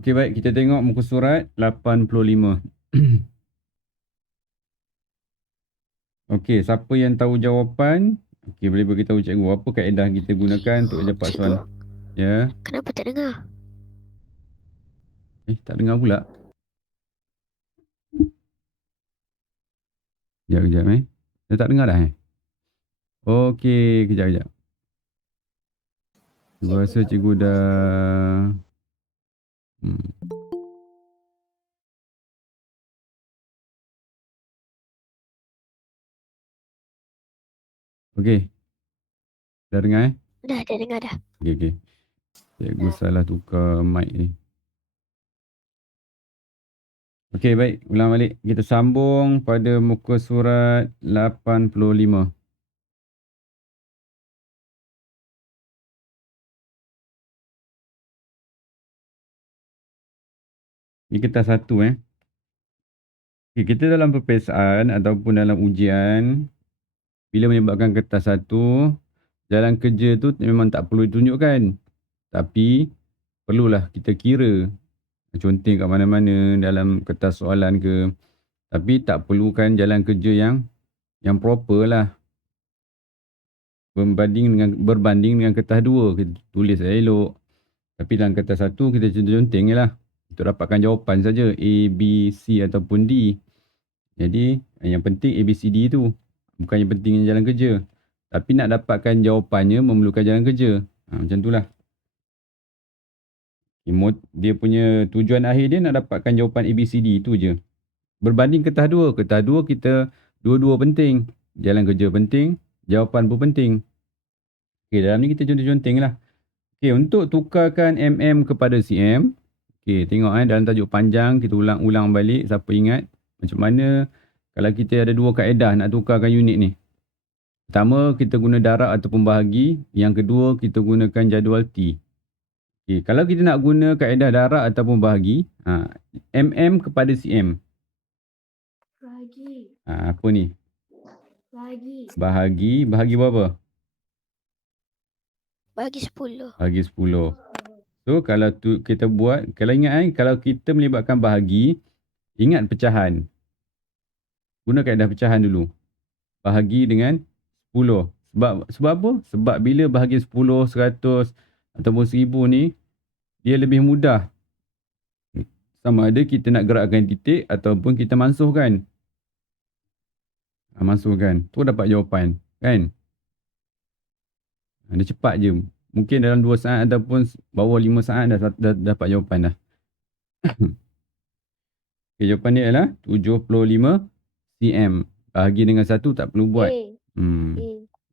Okey, baik. Kita tengok muka surat 85. Okey, siapa yang tahu jawapan? Okey, boleh beritahu cikgu apa kaedah kita gunakan untuk dapat Cikgu, soalan. Ya. kenapa tak dengar? Tak dengar pula. Kejap, Dah tak dengar dah Okey, kejap. Cikgu rasa cikgu dah... Okey. Dah dengar Dah dengar dah. Okey. Cikgu salah tukar mic ni. Okey, baik. Ulang balik. Kita sambung pada muka surat 85. Ini kertas satu Okay, kita dalam peperiksaan ataupun dalam ujian, bila menyebabkan kertas satu, jalan kerja tu memang tak perlu ditunjukkan. Tapi, perlulah kita kira. Conteng kat mana-mana dalam kertas soalan ke. Tapi tak perlukan jalan kerja yang proper lah. Berbanding dengan kertas dua, kita tulis elok. Tapi dalam kertas satu, kita conteng je lah. Untuk dapatkan jawapan saja A, B, C ataupun D. Jadi, yang penting ABCD tu. Bukan yang penting jalan kerja. Tapi nak dapatkan jawapannya memerlukan jalan kerja. Macam itulah. Dia punya tujuan akhir dia nak dapatkan jawapan ABCD tu je. Berbanding kertas dua. Kertas dua kita dua-dua penting. Jalan kerja penting. Jawapan pun penting. Okay, dalam ni kita conteng lah. Okay, untuk tukarkan mm kepada cm. Okay, tengok dalam tajuk panjang. Kita ulang-ulang balik. Siapa ingat macam mana kalau kita ada dua kaedah nak tukarkan unit ni. Pertama, kita guna darab ataupun bahagi. Yang kedua, kita gunakan jadual T. Okay, kalau kita nak guna kaedah darab ataupun bahagi, mm kepada cm. Bahagi. Apa ni? Bahagi. Bahagi berapa? Bahagi 10. Bahagi 10. So, kalau kita buat, kalau ingat kalau kita melibatkan bahagi, ingat pecahan. Guna kaedah pecahan dulu. Bahagi dengan 10. Sebab apa? Sebab bila bahagi 10, 100 ataupun 1000 ni, dia lebih mudah. Sama ada kita nak gerakkan titik ataupun kita mansuhkan. Mansuhkan. Tu dapat jawapan. Kan? Dia cepat je. Mungkin dalam 2 saat ataupun bawah 5 saat dah dapat jawapan dah. Okay, jawapan dia adalah 75 cm. Bahagi dengan 1 tak perlu buat.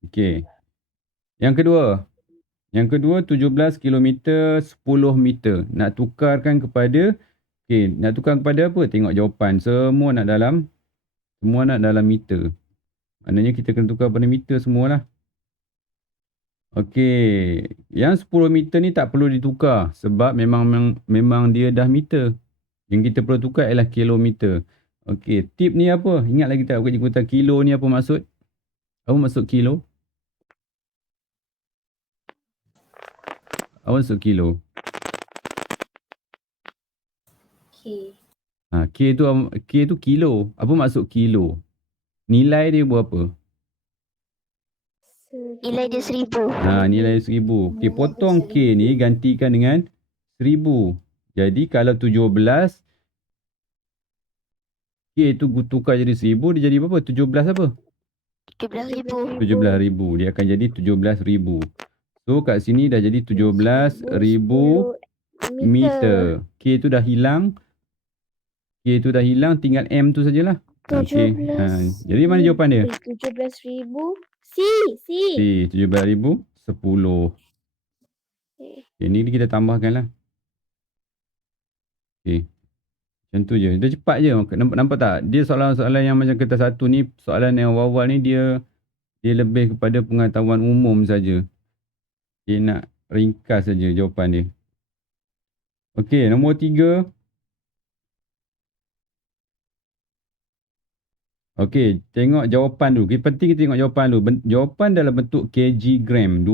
Okay. Yang kedua. Yang kedua 17 km 10 meter. Nak tukarkan kepada nak tukar kepada apa? Tengok jawapan. Semua nak dalam meter. Maknanya kita kena tukar pada meter semualah. Okey, yang 10 meter ni tak perlu ditukar sebab memang dia dah meter. Yang kita perlu tukar ialah kilometer. Okey, tip ni apa? Ingat lagi tak cikgu kata kilo ni apa maksud? Apa maksud kilo? Apa maksud kilo? K tu kilo. Apa maksud kilo? Nilai dia berapa? Nilai dia 1000. Nilai 1000. Okey, potong K ni gantikan dengan 1000. Jadi kalau 17 K tu tukar jadi 1000, dia jadi berapa? 17 apa? 17,000. 17,000. Dia akan jadi 17,000. So kat sini dah jadi 17,000 meter. K tu dah hilang. Tinggal M tu sajalah. Okey. Jadi mana jawapan dia? 17,000. C. 17,000 10. Okay, ni kita tambahkan lah. Okay. Macam tu je. Dia cepat je. Nampak tak? Dia soalan-soalan yang macam kertas satu ni, soalan yang awal-awal ni dia lebih kepada pengetahuan umum saja. Dia nak ringkas saja jawapan dia. Okey, nombor 3. Okey, tengok jawapan dulu. Penting kita tengok jawapan dulu. Jawapan dalam bentuk kg gram.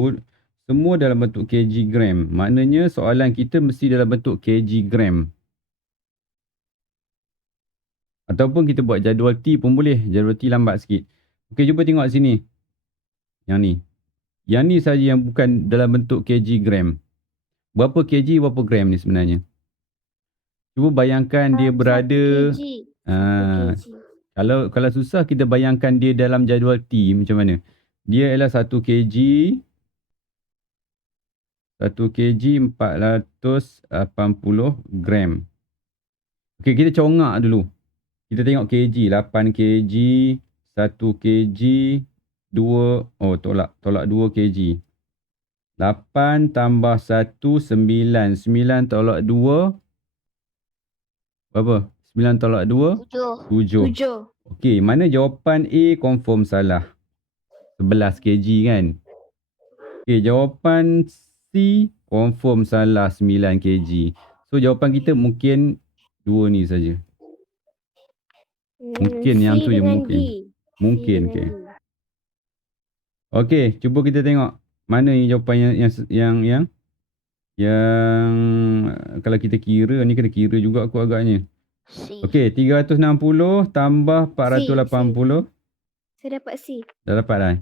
Semua dalam bentuk kg gram. Maknanya soalan kita mesti dalam bentuk kg gram. Ataupun kita buat jadual T pun boleh. Jadual T lambat sikit. Okey, cuba tengok sini. Yang ni. Yang ni saja yang bukan dalam bentuk kg gram. Berapa kg, berapa gram ni sebenarnya? Cuba bayangkan dia 1 berada. kg. 1 kg. Kalau susah kita bayangkan dia dalam jadual T macam mana. Dia ialah 1 kg. 1 kg 480 gram. Okey, kita congak dulu. Kita tengok kg. 8 kg. 1 kg. 2. Oh, tolak 2 kg. 8 tambah 1, 9. 9 tolak 2. Berapa? 9 tolak 2. 7. 7. Okey, mana jawapan A confirm salah? 11 kg kan? Okey, jawapan C confirm salah 9 kg. So, jawapan kita mungkin 2 ni saja. Mungkin C yang tu je dengan mungkin. D. Mungkin C okey. dengan D. Okey, cuba kita tengok mana ni jawapan yang kalau kita kira ni kena kira juga aku agaknya. C. Okey, 360 tambah 480. Saya dapat C. Dah dapat dah.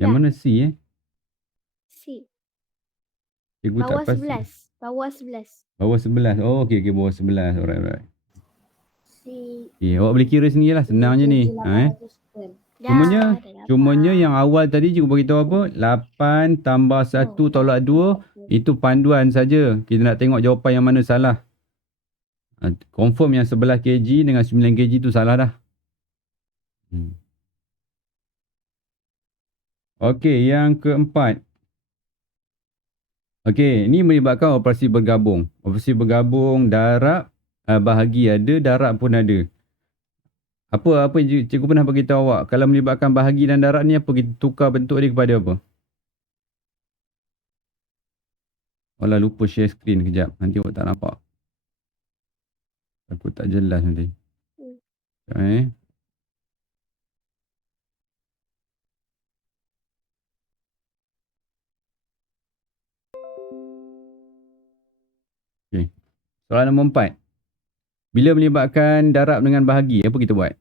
Yang Dah. mana C C. Cikgu tak Bawah pasti. 11. Bawah 11. Bawah 11. Oh, okey, bawah 11. Alright. C. Okey, awak boleh kira sendirilah. Senang je ni. Cumanya yang awal tadi cikgu beritahu apa? 8 tambah 1 tolak 2. Itu panduan saja. Kita nak tengok jawapan yang mana salah. Confirm yang 11 kg dengan 9 kg tu salah dah. Okey, yang keempat. Okey, ini melibatkan operasi bergabung. Operasi bergabung darab bahagi ada, darab pun ada. Apa cikgu pernah beritahu awak, kalau melibatkan bahagi dan darab ni apa, kita tukar bentuk dia kepada apa? Alah, lupa share screen kejap. Nanti awak tak nampak. Aku tak jelas nanti. Okay. Okay. Soalan nombor 4. Bila melibatkan darab dengan bahagi, apa kita buat?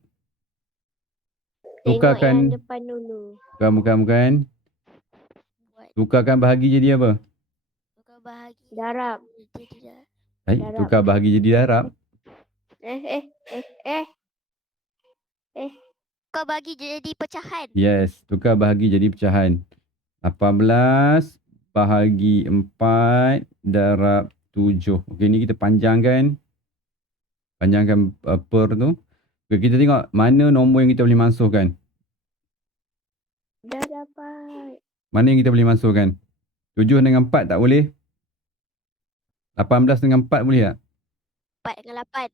Tengok yang depan dulu. Bukan. Tukarkan bahagi jadi apa? Tukar bahagi. Darab. Tukar bahagi jadi darab. Tukar bahagi jadi pecahan. Yes, tukar bahagi jadi pecahan. 18 bahagi 4 darab 7. Okey, ni kita panjangkan. Panjangkan per tu. Okay, kita tengok mana nombor yang kita boleh masukkan. Dah dapat. Mana yang kita boleh masukkan? 7 dengan 4 tak boleh? 18 dengan 4 boleh tak? 4 dengan 8.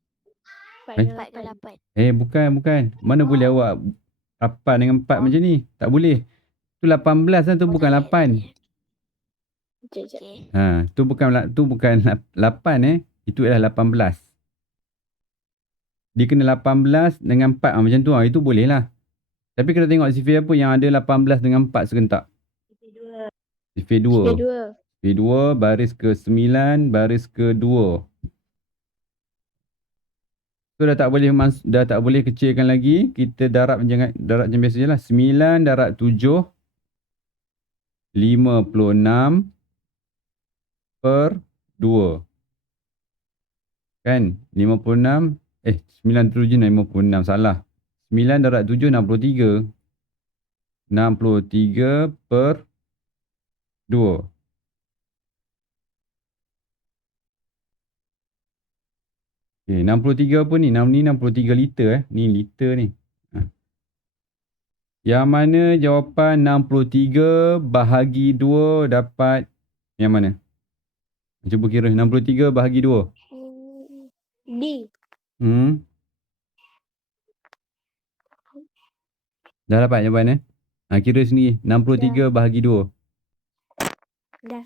4 dengan 8. Bukan. Mana boleh awak 8 dengan 4 macam ni? Tak boleh. Tu 18 lah, tu bukan 8. Okay. Tu bukan 8 Itu adalah 18. Dia kena 18 dengan 4 macam tu itu boleh lah. Tapi kena tengok sifir apa yang ada 18 dengan 4 serentak. Sifir 2. Sifir 2 baris ke 9 baris ke 2. So dah tak boleh kecilkan lagi. Kita darab macam biasa je lah. 9 darab 7 56 per 2. Kan? 56 97 56 salah. 9 darab 7 63. 63 per 2. Okay, 63 apa ni? Ni 63 liter Ni liter ni. Yang mana jawapan 63 bahagi 2 dapat yang mana? Cuba kira 63 bahagi 2. D. Dah dapat jawapan kira sendiri. 63 bahagi 2. Dah.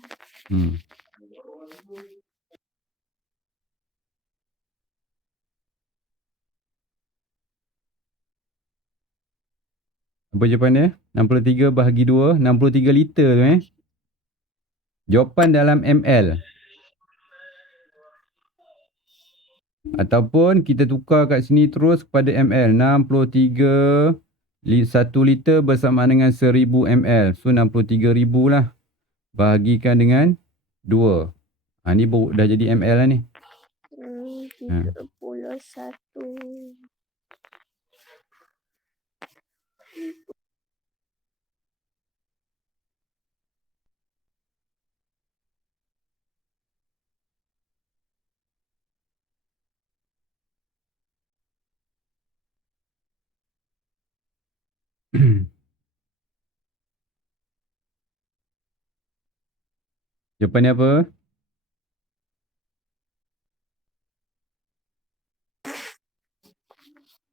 Apa jawapan dia? 63 bahagi 2. 63 liter tu Jawapan dalam ml. Ataupun kita tukar kat sini terus kepada ml. 63 1 liter bersama dengan 1000 ml. So 63,000 lah. Bahagikan dengan 2. Ni dah jadi ml lah ni. 31. Jawapan ni apa?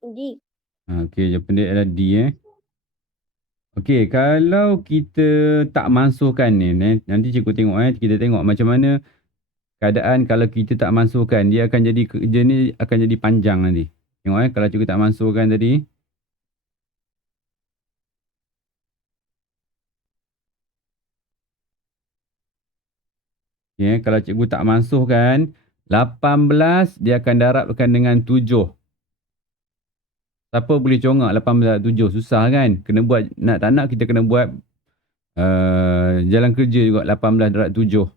D. Okey, jawapan dia adalah D Okey, kalau kita tak masukkan ni, nanti cikgu tengok kita tengok macam mana keadaan kalau kita tak masukkan, dia akan jadi kerja ni akan jadi panjang nanti. Tengok kalau cikgu tak masukkan tadi. Okay, kalau cikgu tak masukkan, 18 dia akan darabkan dengan 7. Siapa boleh congak 18 7? Susah kan? Kena buat, nak tak nak kita kena buat jalan kerja juga 18 darab 7.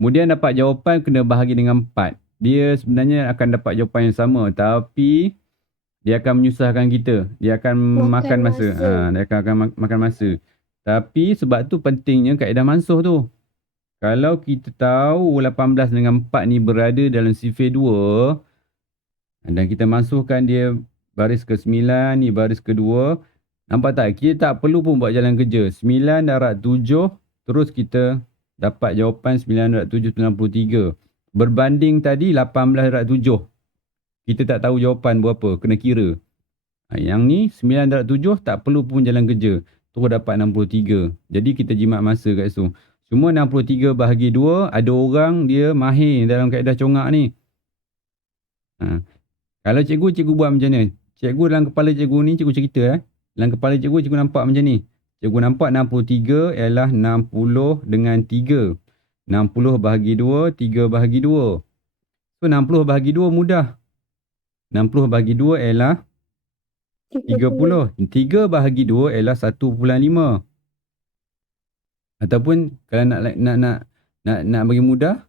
Kemudian dapat jawapan kena bahagi dengan 4. Dia sebenarnya akan dapat jawapan yang sama, tapi dia akan menyusahkan kita. Dia akan makan masa. Dia akan makan masa. Tapi sebab tu pentingnya kaedah mansuh tu. Kalau kita tahu 18 dengan 4 ni berada dalam sifir 2 dan kita masukkan dia baris ke-9, ni baris ke-2, nampak tak? Kita tak perlu pun buat jalan kerja. 9 darab 7, terus kita dapat jawapan 9 darab 7, 93. Berbanding tadi 18 darab 7. Kita tak tahu jawapan berapa, kena kira. Yang ni 9 darab 7 tak perlu pun jalan kerja. Terus dapat 63. Jadi kita jimat masa kat situ. Cuma 63 bahagi 2, ada orang dia mahir dalam kaedah congak ni. Kalau cikgu buat macam ni. Cikgu dalam kepala cikgu ni, cikgu cerita dalam kepala cikgu nampak macam ni. Cikgu nampak 63 ialah 60 dengan 3. 60 bahagi 2, 3 bahagi 2. So 60 bahagi 2 mudah. 60 bahagi 2 ialah 30. 3 bahagi 2 ialah 1.5. Ataupun kalau nak bagi mudah,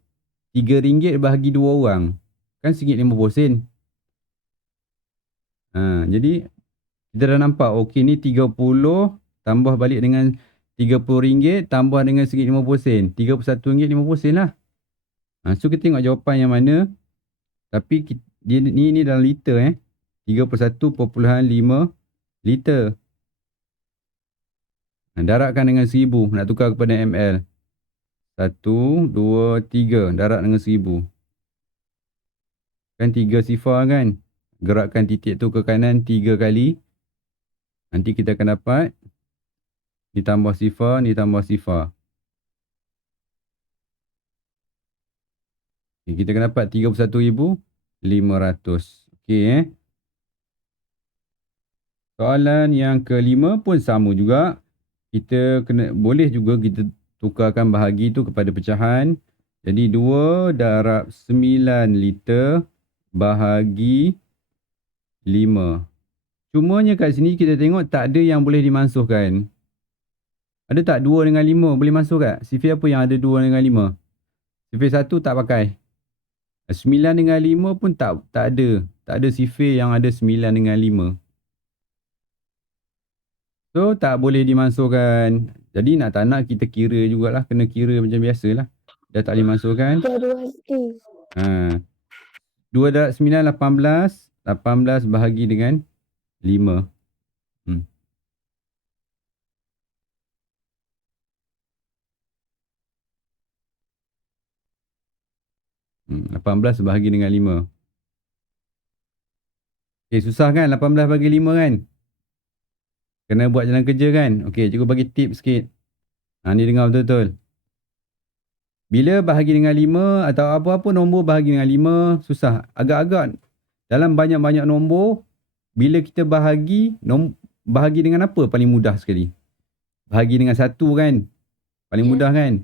RM3 bahagi 2 orang. Kan RM1.50. Jadi kita dah nampak, okey ni 30 tambah balik dengan RM30 tambah dengan RM1.50. RM31.50 lah. So kita tengok jawapan yang mana. Tapi dia ni dalam liter 31.5 liter. Darabkan dengan 1000. Nak tukar kepada ml. 1, 2, 3. Darab dengan 1000. Kan 3 sifar kan. Gerakkan titik tu ke kanan 3 kali. Nanti kita akan dapat. Ni tambah sifar, ni tambah sifar. Okay, kita akan dapat 31,500. Okey Soalan yang kelima pun sama juga. Kita boleh juga kita tukarkan bahagi tu kepada pecahan. Jadi 2 darab 9 liter bahagi 5. Cumanya kat sini kita tengok tak ada yang boleh dimansuhkan. Ada tak 2 dengan 5 boleh masuk tak? Sifir apa yang ada 2 dengan 5? Sifir 1 tak pakai. 9 dengan 5 pun tak ada. Tak ada sifir yang ada 9 dengan 5. So, tak boleh dimasukkan. Jadi, nak tak nak kita kira jugalah. Kena kira macam biasalah. Dah tak boleh masukkan. 2 darab 9, 18. 18 bahagi dengan 5. 18 bahagi dengan 5. Okay, susah kan 18 bagi 5 kan? Kena buat jalan kerja kan? Okey, cikgu bagi tips sikit. Ni dengar betul-betul. Bila bahagi dengan 5 atau apa-apa nombor bahagi dengan 5, susah. Agak-agak dalam banyak-banyak nombor, bila kita bahagi dengan apa paling mudah sekali? Bahagi dengan 1 kan? Paling mudah kan?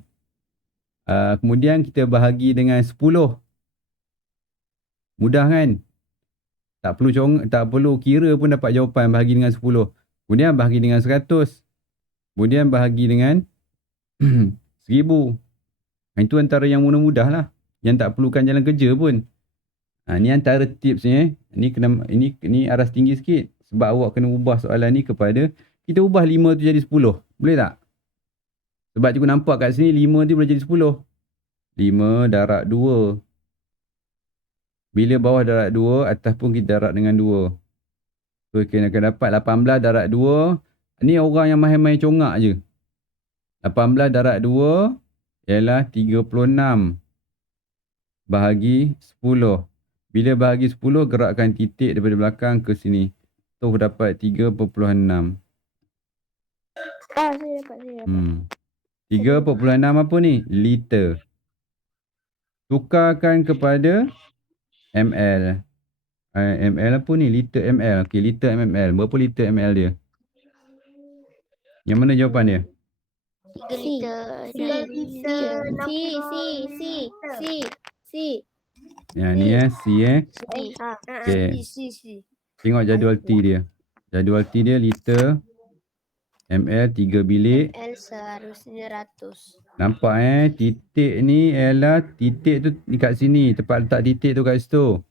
Kemudian kita bahagi dengan 10. Mudah kan? Tak perlu kira pun dapat jawapan bahagi dengan 10. Kemudian bahagi dengan 100. Kemudian bahagi dengan 1000. Itu antara yang mudah-mudah lah. Yang tak perlukan jalan kerja pun. Ni antara tips ni. Ini aras tinggi sikit. Sebab awak kena ubah soalan ni kepada, kita ubah 5 tu jadi 10. Boleh tak? Sebab cikgu nampak kat sini 5 tu boleh jadi 10. 5 darab 2. Bila bawah darab 2, atas pun kita darab dengan 2. So, kita akan dapat 18 darab 2. Ni orang yang main-main congak je. 18 darab 2 ialah 36 bahagi 10. Bila bahagi 10, gerakkan titik daripada belakang ke sini. Tu dapat 3.6. Saya dapat. 3.6 apa ni? Liter. Tukarkan kepada ml. ml apa ni? Liter ml. Okey, liter mml. Berapa liter ml dia? Yang mana jawapan dia? 3 liter. C. Yang ni C Okey. Tengok jadual T dia. Jadual T dia liter ml 3 bilik. L seharusnya 100. Nampak titik ni ialah titik tu dekat sini. Tempat letak titik tu kat situ.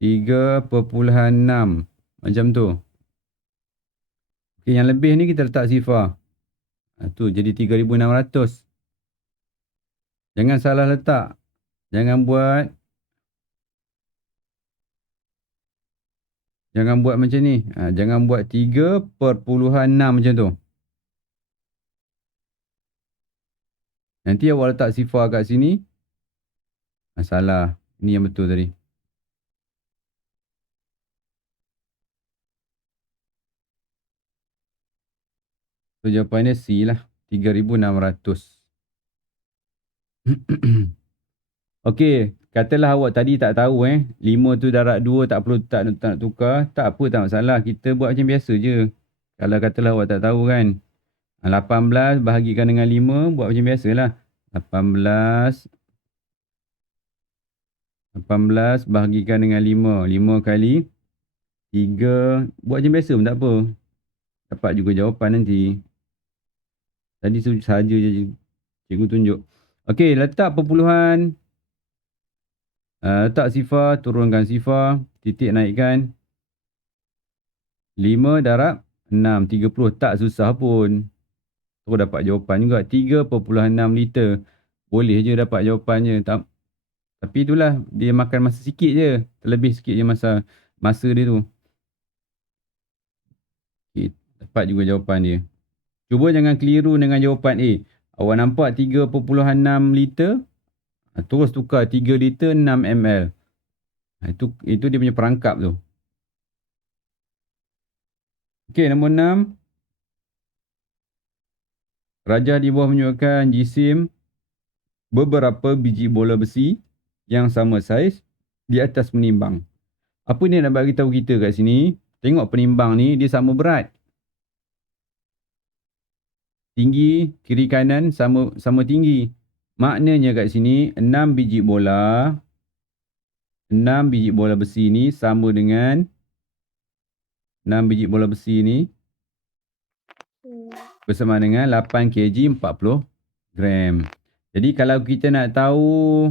3.6. Macam tu. Okey, yang lebih ni kita letak sifar. Tu jadi 3,600. Jangan salah letak. Jangan buat macam ni. Jangan buat 3.6 macam tu. Nanti awak letak sifar kat sini. Salah. Ini yang betul tadi. So, jawapannya C lah. 3,600. Okey. Katalah awak tadi tak tahu 5 tu darab 2 tak perlu tak nak tukar. Tak apa, tak masalah. Kita buat macam biasa je. Kalau katalah awak tak tahu kan. 18 bahagikan dengan 5. Buat macam biasalah. 18 bahagikan dengan 5. 5 kali 3. Buat macam biasa pun tak apa. Dapat juga jawapan nanti. Tadi saja je cikgu tunjuk. Okey, letak perpuluhan. Letak sifar, turunkan sifar. Titik naikkan. 5 darab 6. 30. Tak susah pun. Terus dapat jawapan juga. 3.6 liter. Boleh je dapat jawapannya. Tapi itulah, dia makan masa sikit je. Terlebih sikit je masa dia tu. Okay, dapat juga jawapan dia. Cuba jangan keliru dengan jawapan A. Awak nampak 3.6 liter. Terus tukar 3 liter 6 ml. Itu dia punya perangkap tu. Okey, nombor 6. Rajah di bawah menunjukkan jisim beberapa biji bola besi yang sama saiz di atas penimbang. Apa ni nak bagi tahu kita kat sini? Tengok penimbang ni dia sama berat. Tinggi kiri kanan sama tinggi. Maknanya kat sini 6 biji bola besi ni sama dengan 6 biji bola besi ni bersama dengan 8 kg 40 gram. Jadi kalau kita nak tahu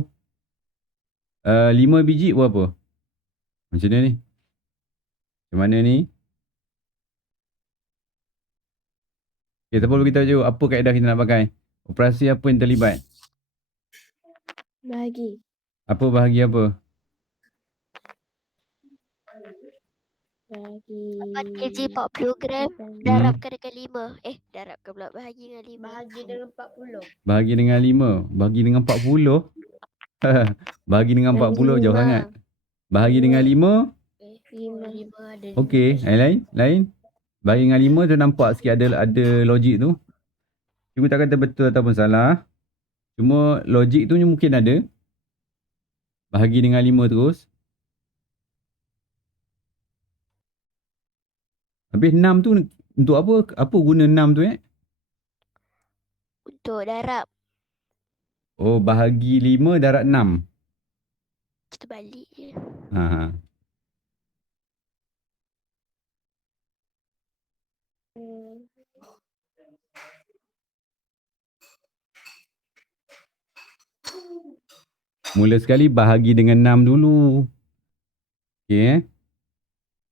5 biji berapa? Macam mana ni? Macam mana ni? Okay, tak perlu kita tahu apa kaedah kita nak pakai. Operasi apa yang terlibat? Bahagi. Apa bahagi apa? Bahagi 8 kg 40 gram darabkan dengan 5. Darabkan pula bahagi dengan 5. Bahagi dengan 40. Bahagi dengan 5. Bahagi dengan 40. Bahagi dengan 40 jauh sangat. Bahagi dengan 5. 5 ada. Okey, lain. Bahagi dengan 5 tu nampak sikit ada logik tu. Cikgu tak kata betul ataupun salah. Cuma logik tu mungkin ada. Bahagi dengan 5 terus. Habis 6 tu untuk apa? Apa guna 6 tu Untuk darab. Oh, bahagi 5 darab 6. Kita balik je. Ha. Mula sekali bahagi dengan 6 dulu. Okey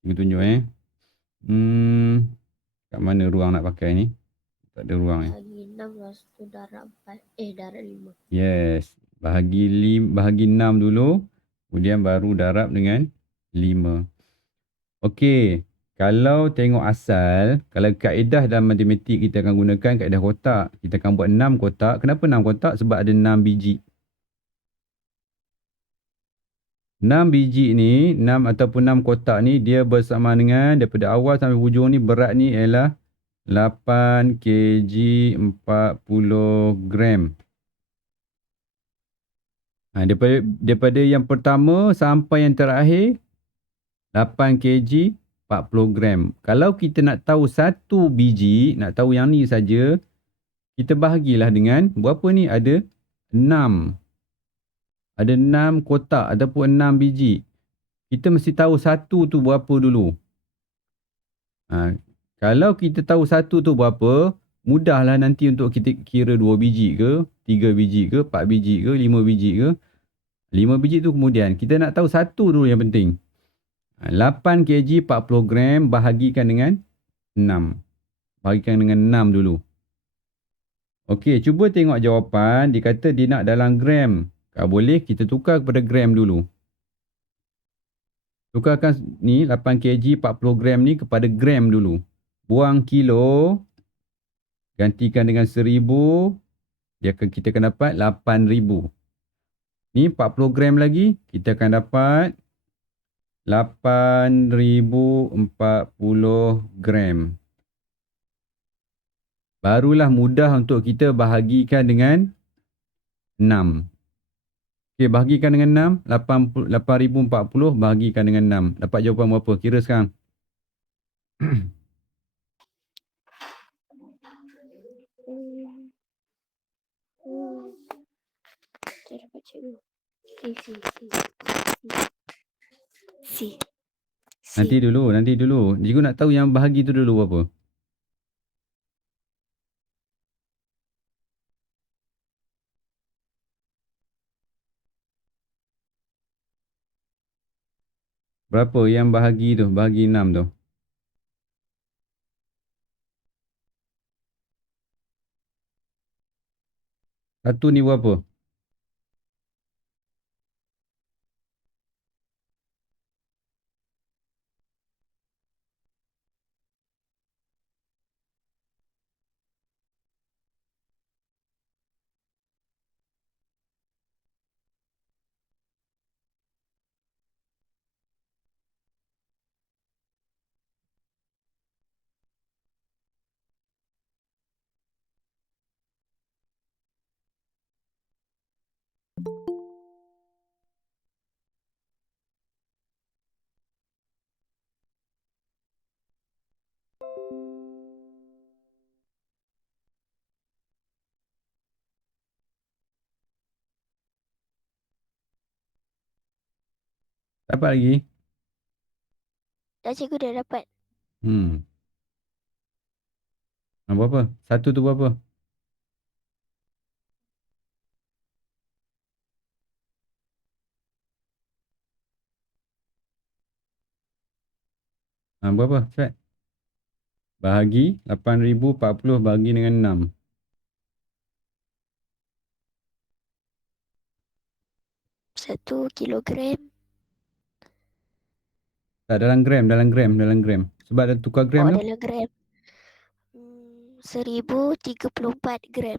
Aku tunjuk kat mana ruang nak pakai ni? Tak ada ruang Bahagi 6 lepas tu darab 4. Darab 5. Yes. Bahagi 6 dulu. Kemudian baru darab dengan 5. Okey. Kalau tengok asal, kalau kaedah dalam matematik kita akan gunakan kaedah kotak. Kita akan buat 6 kotak. Kenapa 6 kotak? Sebab ada 6 biji. 6 biji ni, 6 ataupun 6 kotak ni, dia bersama dengan daripada awal sampai hujung ni berat ni ialah 8 kg 40 gram. Daripada yang pertama sampai yang terakhir 8 kg 40 gram. Kalau kita nak tahu satu biji, nak tahu yang ni saja, kita bahagilah dengan berapa ni? Ada 6. Ada 6 kotak ataupun 6 biji. Kita mesti tahu satu tu berapa dulu. Kalau kita tahu satu tu berapa, mudahlah nanti untuk kita kira 2 biji ke, 3 biji ke, 4 biji ke, 5 biji ke. 5 biji tu kemudian. Kita nak tahu satu dulu yang penting. 8 kg 40 gram bahagikan dengan 6. Bahagikan dengan 6 dulu. Okey, cuba tengok jawapan. Dia kata dia nak dalam gram. Kalau boleh, kita tukar kepada gram dulu. Tukarkan ni 8 kg 40 gram ni kepada gram dulu. Buang kilo. Gantikan dengan 1000. Kita akan dapat 8000. Ni 40 gram lagi. Kita akan dapat 8040 gram. Barulah mudah untuk kita bahagikan dengan 6. Okey, bahagikan dengan 6. 8040 bahagikan dengan 6. Dapat jawapan berapa? Kira sekarang. Saya dapat cikgu. Si. Nanti dulu. Cikgu nak tahu yang bahagi tu dulu berapa. Berapa yang bahagi tu? Bahagi 6 tu. Satu ni berapa? Dapat lagi? Dah cikgu dah dapat. Berapa? Satu tu berapa? Berapa? Cepat. Bahagi 8040 bahagi dengan 6. 1 kilogram. Tak, dalam gram. Sebab dah tukar gram tu. Dalam gram. 1034 gram.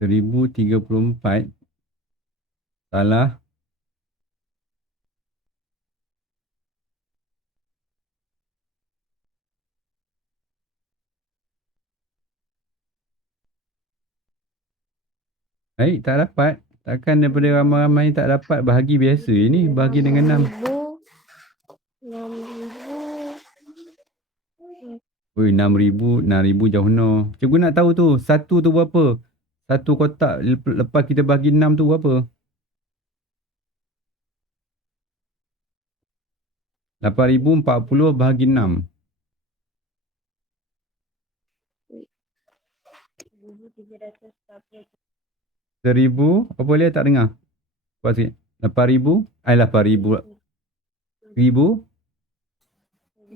1034. Salah. Baik, tak dapat. Takkan daripada ramai-ramai tak dapat bahagi biasa ni. Bahagi dengan 6. 6,000. Oi, 6,000 jauh no. Cikgu nak tahu tu, satu tu berapa? Satu kotak lepas kita bagi 6 tu berapa? 8,040 bahagi 6. 1,000, apa boleh tak dengar? Kuat sikit. 8,000, 8,000. 1,000?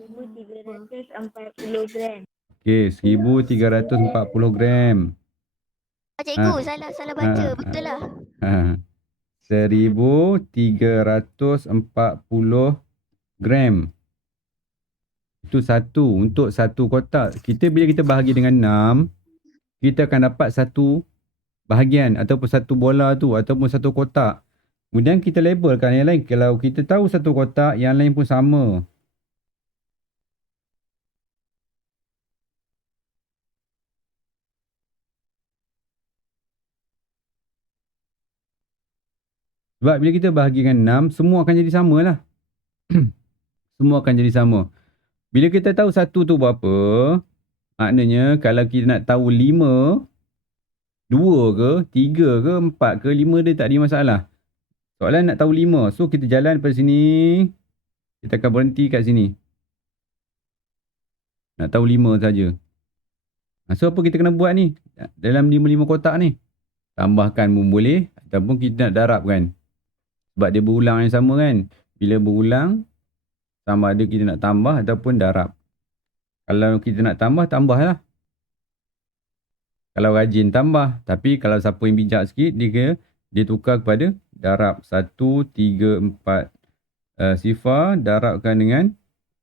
1,340 gram. Okey, 1,340 gram. Cikgu, salah baca. Betul lah. Ha. 1,340 gram. Itu satu. Untuk satu kotak. Bila kita bahagi dengan 6, kita akan dapat satu bahagian ataupun satu bola tu ataupun satu kotak. Kemudian kita labelkan yang lain. Kalau kita tahu satu kotak, yang lain pun sama. Sebab bila kita bahagikan 6, semua akan jadi sama lah. Semua akan jadi sama. Bila kita tahu satu tu berapa, maknanya kalau kita nak tahu 5, 2 ke, 3 ke, 4 ke, 5 dia tak ada masalah. Soalan nak tahu 5. So kita jalan daripada sini. Kita akan berhenti kat sini. Nak tahu 5 saja. So apa kita kena buat ni? Dalam 5 kotak ni. Tambahkan pun boleh. Ataupun kita nak darabkan. Sebab dia berulang yang sama kan. Bila berulang, sama ada kita nak tambah ataupun darab. Kalau kita nak tambah, tambahlah. Kalau rajin tambah. Tapi kalau siapa yang bijak sikit, dia tukar kepada darab 1, 3, 4 sifar. Darabkan dengan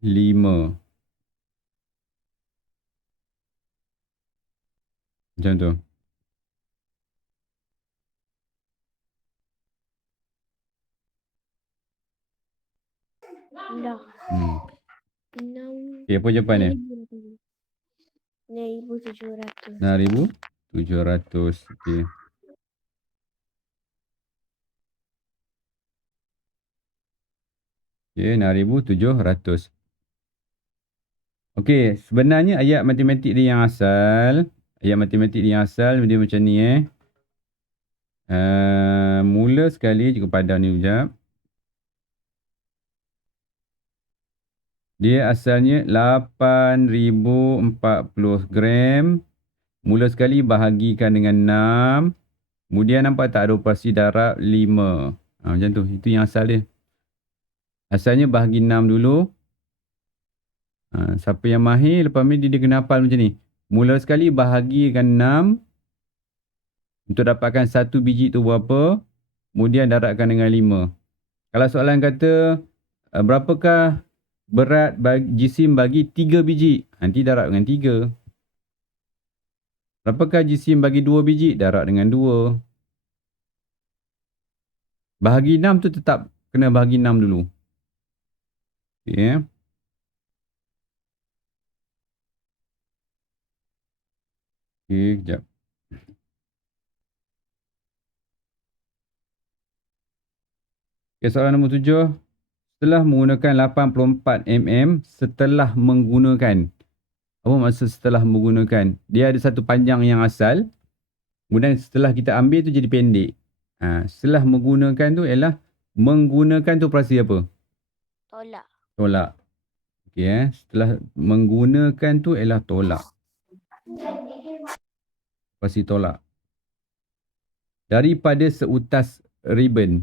5. Macam tu. Dah. 6. Okay, apa jawapan dia? 6,700. 6,700. Okay. Okay, 6,700. Okay, sebenarnya ayat matematik dia yang asal. Ayat matematik dia yang asal dia macam ni mula sekali, cikgu padam ni sekejap. Dia asalnya 8,040 gram. Mula sekali bahagikan dengan 6. Kemudian nampak tak ada operasi darab 5. Macam tu. Itu yang asal dia. Asalnya bahagi 6 dulu. Siapa yang mahir, lepas ni dia kena hafal macam ni. Mula sekali bahagikan 6. Untuk dapatkan satu biji tu berapa. Kemudian darabkan dengan 5. Kalau soalan kata, berapakah berat jisim bagi 3 biji? Nanti darab dengan 3. Berapakah jisim bagi 2 biji? Darab dengan 2. Bahagi 6 tu tetap kena bahagi 6 dulu. Okay. Okay, sekejap. Okay, soalan nombor 7. Setelah menggunakan 84 mm, setelah menggunakan. Apa maksud setelah menggunakan? Dia ada satu panjang yang asal. Kemudian setelah kita ambil tu jadi pendek. Setelah menggunakan tu ialah menggunakan tu operasi apa? Tolak. Okey Setelah menggunakan tu ialah tolak. Operasi tolak. Daripada seutas ribbon.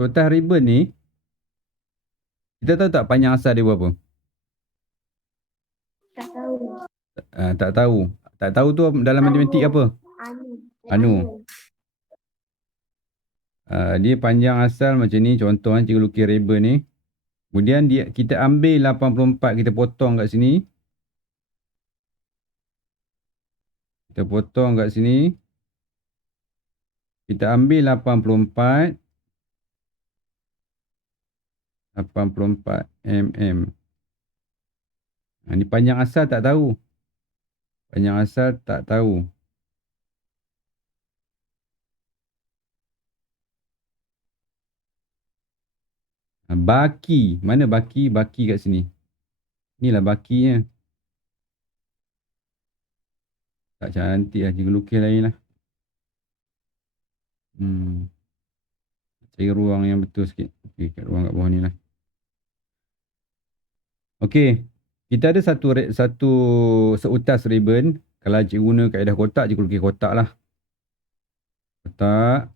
Seutas ribbon ni, kita tahu tak panjang asal dia berapa? Tak tahu. Tak tahu. Tak tahu tu dalam matematik apa? Anu. Dia panjang asal macam ni. Contoh cikgu lukis ribbon ni. Kemudian kita ambil 84, kita potong kat sini. Kita potong kat sini. Kita ambil 84 mm. Ni panjang asal tak tahu. Panjang asal tak tahu. Baki. Mana baki? Baki kat sini. Inilah bakinya. Tak cantik lah. Cikgu lukis lain lah. Cari ruang yang betul sikit. Okay, kat ruang kat bawah ni lah. Okay. Kita ada satu seutas ribbon. Kalau cikgu guna kaedah kotak, cikgu lukis kotak lah. Kotak.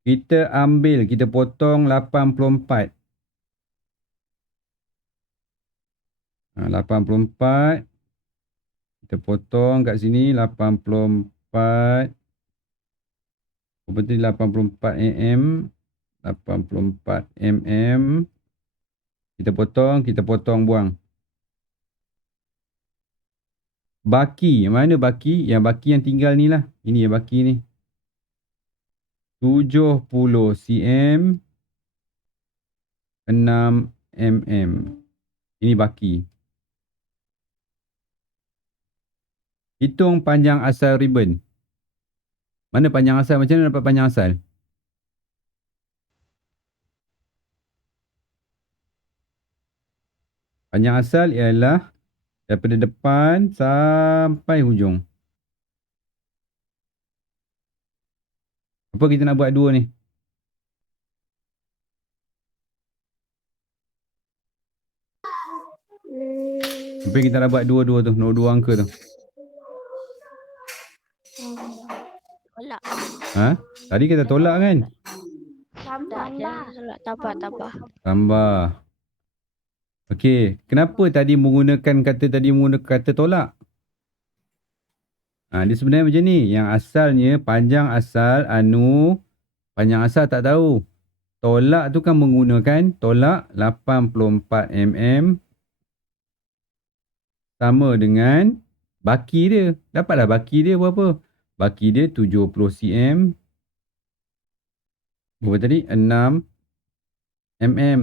Kita ambil, kita potong 84. 84. Kita potong kat sini 84. Berarti 84 mm. 84 mm. Kita potong buang. Baki, mana baki? Yang baki yang tinggal ni lah. Ini yang baki ni. 70 cm. 6 mm. Ini baki. Hitung panjang asal ribbon. Mana panjang asal? Macam mana dapat panjang asal? Panjang asal ialah daripada depan sampai hujung. Apa kita nak buat dua ni? Apa kita nak buat dua-dua tu? Dua angka tu. Tolak. Ha? Tadi kita tolak kan? Tambah. Tambah. Okey. Kenapa tadi menggunakan kata tolak? Dia sebenarnya macam ni. Yang asalnya panjang asal panjang asal tak tahu. Tolak tu kan menggunakan tolak 84 mm sama dengan baki dia. Dapatlah baki dia berapa? Baki dia 70 cm. Berapa tadi? 6 mm.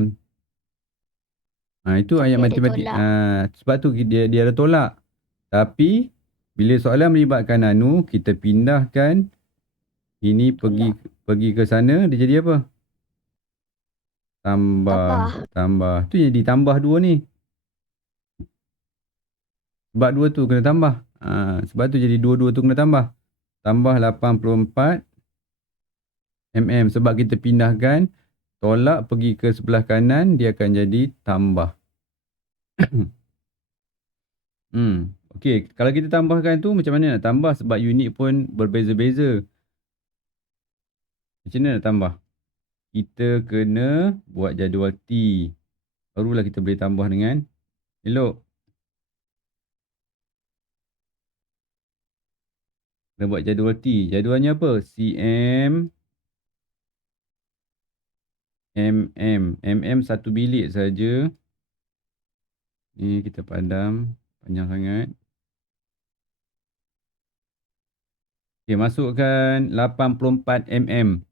Itu ayat matematik. Sebab tu dia ada tolak. Tapi bila soalan melibatkan kita pindahkan ini pergi ke sana, dia jadi apa? Tambah. Tu jadi tambah dua ni. Sebab dua tu kena tambah. Sebab tu jadi dua-dua tu kena tambah. Tambah 84 mm. Sebab kita pindahkan tolak pergi ke sebelah kanan, dia akan jadi tambah. Okey, kalau kita tambahkan tu macam mana nak tambah? Sebab unit pun berbeza-beza. Macam mana nak tambah? Kita kena buat jadual T. Barulah kita boleh tambah dengan elok. Kena buat jadual T. Jadualnya apa? cm, mm. Mm satu bilik saja. Ni kita padam. Panjang sangat. Okay, masukkan 84 mm.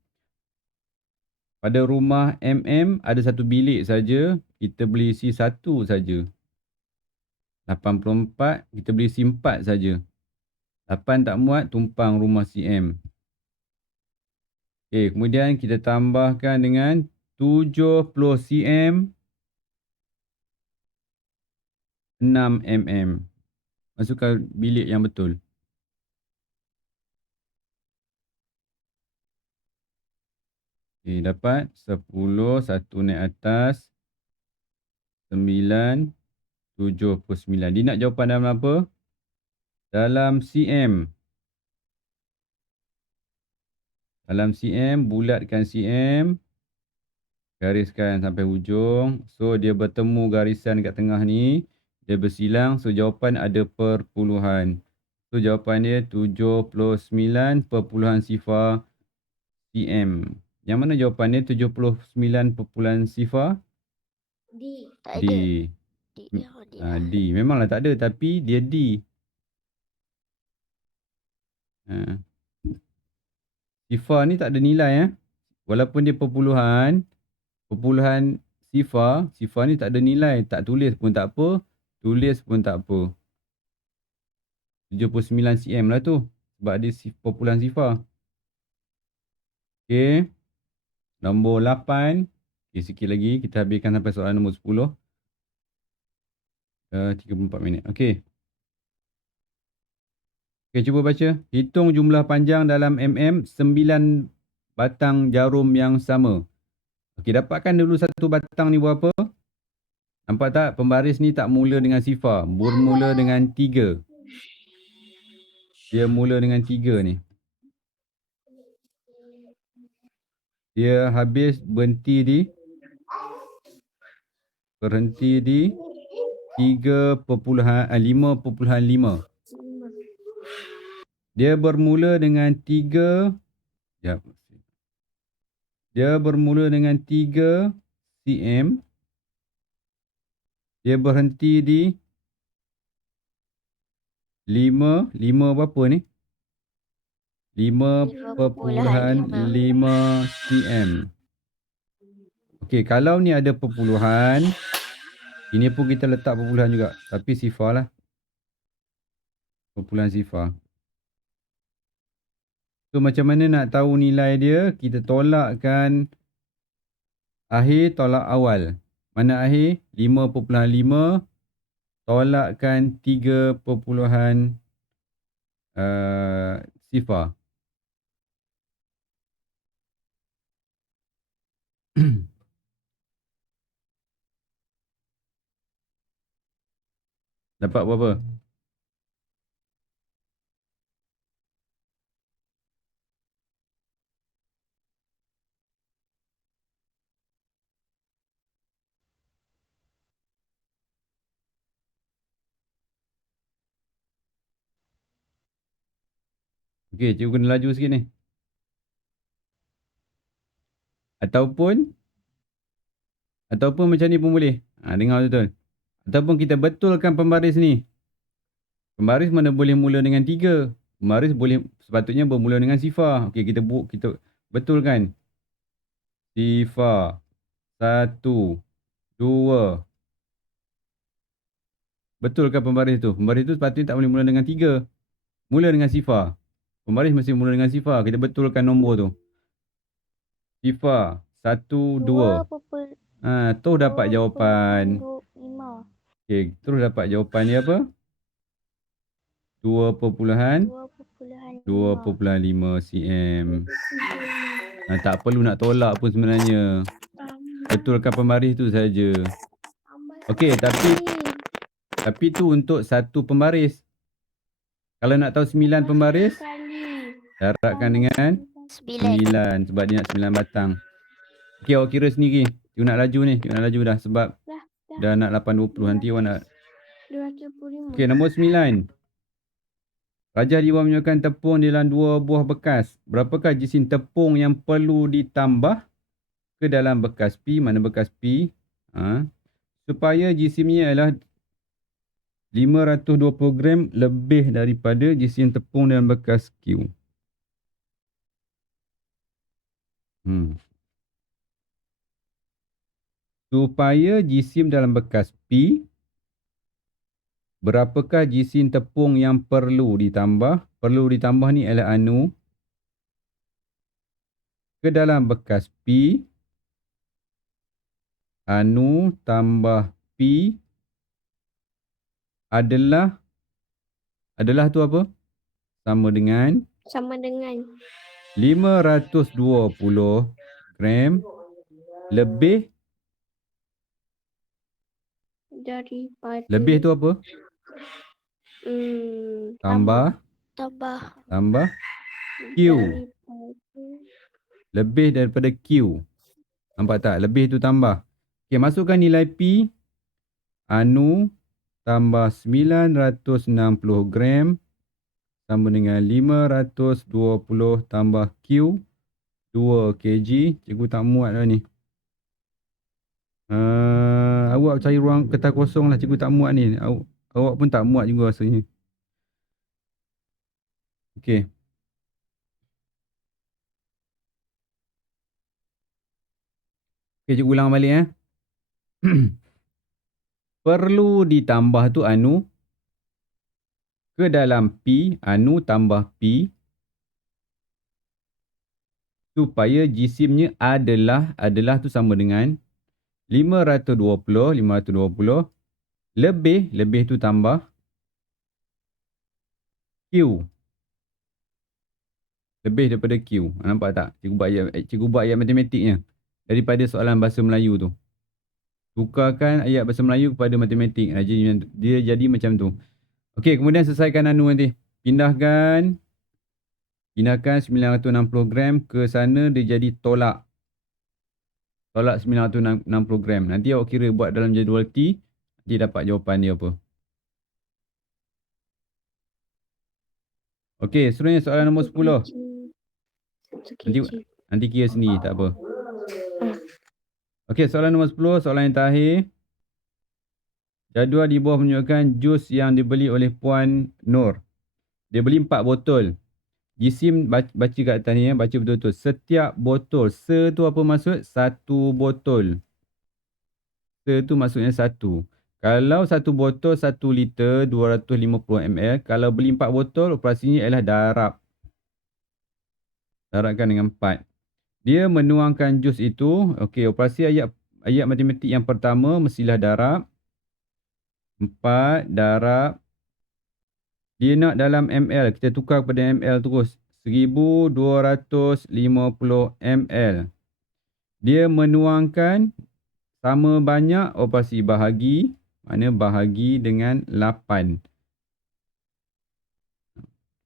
Pada rumah mm ada satu bilik saja. Kita boleh isi satu saja. 84 kita boleh isi 4 saja. 8 tak muat, tumpang rumah cm. Okay, kemudian kita tambahkan dengan 70 cm 6 mm. Masukkan bilik yang betul. Okay, dapat 10, 1 naik atas, 9, 79. Dia nak jawapan dalam apa? Dalam cm. Dalam cm, bulatkan cm. Gariskan sampai hujung. So, dia bertemu garisan kat tengah ni. Dia bersilang. So, jawapan ada perpuluhan. So, jawapan dia 79 perpuluhan sifar cm. Yang mana jawapan dia 79 perpuluhan sifar? D. Tak D. ada. D. Memanglah tak ada. Tapi dia D. Sifar ni tak ada nilai. Walaupun dia perpuluhan sifar ni tak ada nilai. Tak tulis pun tak apa. Tulis pun tak apa. 79 cm lah tu. Sebab dia perpuluhan sifar. Okey. Nombor 8. Okey, sikit lagi. Kita habiskan sampai soalan nombor 10. 34 minit. Okey. Okey, cuba baca. Hitung jumlah panjang dalam mm 9 batang jarum yang sama. Okey, dapatkan dulu satu batang ni berapa? Nampak tak? Pembaris ni tak mula dengan sifar. Bermula dengan 3. Dia mula dengan 3 ni. Dia habis berhenti di 5.5. Dia bermula dengan 3. Ya. Dia bermula dengan 3 cm. Dia berhenti di 5 berapa ni? 5.5 cm. Okey, kalau ni ada perpuluhan, ini pun kita letak perpuluhan juga. Tapi sifar lah. Perpuluhan sifar. So, macam mana nak tahu nilai dia? Kita tolakkan akhir, tolak awal. Mana akhir? 5.5. Tolakkan 3 sifar. Dapat berapa? Okey, cikgu kena laju sikit ni. Ataupun macam ni pun boleh. Dengar betul. Ataupun kita betulkan pembaris ni. Pembaris mana boleh mula dengan 3. Pembaris boleh sepatutnya bermula dengan sifar. Okey, kita betulkan. Sifar 1, 2. Betulkan pembaris tu? Pembaris tu sepatutnya tak boleh mula dengan 3. Mula dengan sifar. Pembaris mesti mula dengan sifar. Kita betulkan nombor tu. Sifar 1, 2. Terus dapat jawapan. Okey, terus dapat jawapan dia apa? 2.5 cm. Tak perlu nak tolak pun sebenarnya. Betulkan pembaris tu saja. Okey, tapi tu untuk satu pembaris. Kalau nak tahu 9 pembaris, darabkan dengan 9 sebab dia nak 9 batang. Okey, awak kira sendiri. Cikgu nak laju ni. Cikgu nak laju dah sebab dah nak 8.20. Nanti awak nak. 225. Okey, nombor 9. Rajah Dewan menyuarakan tepung di dalam 2 buah bekas. Berapakah jisim tepung yang perlu ditambah ke dalam bekas P? Mana bekas P? Supaya jisimnya adalah 520 gram lebih daripada jisim tepung dalam bekas Q. Supaya jisim dalam bekas P, berapakah jisim tepung yang perlu ditambah? Perlu ditambah ni adalah anu ke dalam bekas P. Anu tambah P adalah tu apa? Sama dengan 520 gram lebih. Daripada Lebih tu apa? Tambah Q. Lebih daripada Q. Nampak tak? Lebih tu tambah. Okey, masukkan nilai P. Anu tambah 960 gram sama dengan 520 tambah Q 2 kg. Cikgu tak muat lah ni. Awak cari ruang kertas kosong lah. Cikgu tak muat ni. Awak pun tak muat juga rasanya. Okey. Okey, cikgu ulang balik. Perlu ditambah tu anu ke dalam P. Anu tambah P. Supaya jisimnya adalah tu sama dengan 520 lebih tu tambah Q Lebih daripada Q. Nampak tak? Cikgu buat ayat matematiknya. Daripada soalan bahasa Melayu tu. Tukarkan ayat bahasa Melayu kepada matematik. Dia jadi macam tu. Okey, kemudian selesaikan anu nanti. Pindahkan 960 gram ke sana, dia jadi tolak. Tolak 960 gram. Nanti awak kira buat dalam jadual T. Nanti dapat jawapan dia apa. Okey, seterusnya soalan nombor 10. Satu kg. Nanti kira sendiri, tak apa. Ah. Okey, soalan nombor 10. Soalan yang terakhir. Jadual di bawah menunjukkan jus yang dibeli oleh Puan Nur. Dia beli 4 botol. Jisim baca kat atas ni, baca betul-betul. Setiap botol. Se tu apa maksud? Satu botol. Se tu maksudnya satu. Kalau satu botol 1 liter 250 ml. Kalau beli 4 botol, operasinya ialah darab. Darabkan dengan 4. Dia menuangkan jus itu. Okey, operasi ayat matematik yang pertama mestilah darab. 4 darab. Dia nak dalam ml. Kita tukar kepada ml terus. 1250 ml. Dia menuangkan sama banyak operasi bahagi. Mana bahagi dengan 8.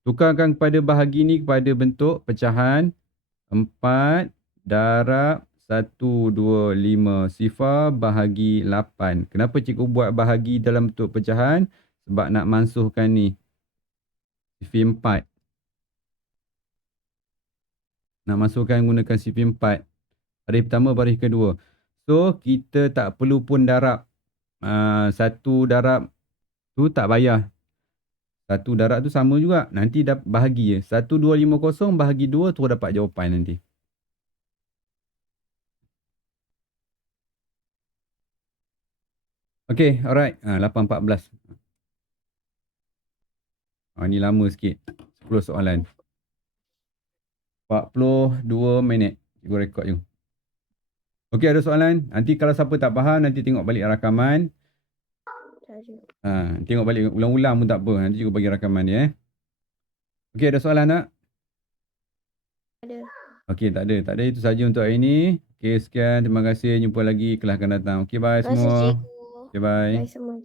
Tukarkan kepada bahagi ni kepada bentuk pecahan. 4 darab 125 sifar bahagi 8. Kenapa cikgu buat bahagi dalam bentuk pecahan? Sebab nak mansuhkan ni. Sifir 4. Nak masukkan gunakan sifir 4. Baris pertama, baris kedua. So, kita tak perlu pun darab. Satu darab tu tak payah. Satu darab tu sama juga. Nanti dah bahagi je. 1250 bahagi 2 tu dapat jawapan nanti. Okay, alright. 8.14. Ni lama sikit. 10 soalan. 42 minit. Cikgu rekod je. Okey, ada soalan? Nanti kalau siapa tak faham, nanti tengok balik rakaman. Tengok balik ulang-ulang pun tak apa. Nanti cikgu bagi rakaman dia. Okey, ada soalan tak? Ada. Okey, tak ada. Tak ada, itu saja untuk hari ini. Okey, sekian. Terima kasih. Jumpa lagi kelas akan datang. Okey, bye Terima kasih, semua. cikgu. Okey, bye. Bye semua.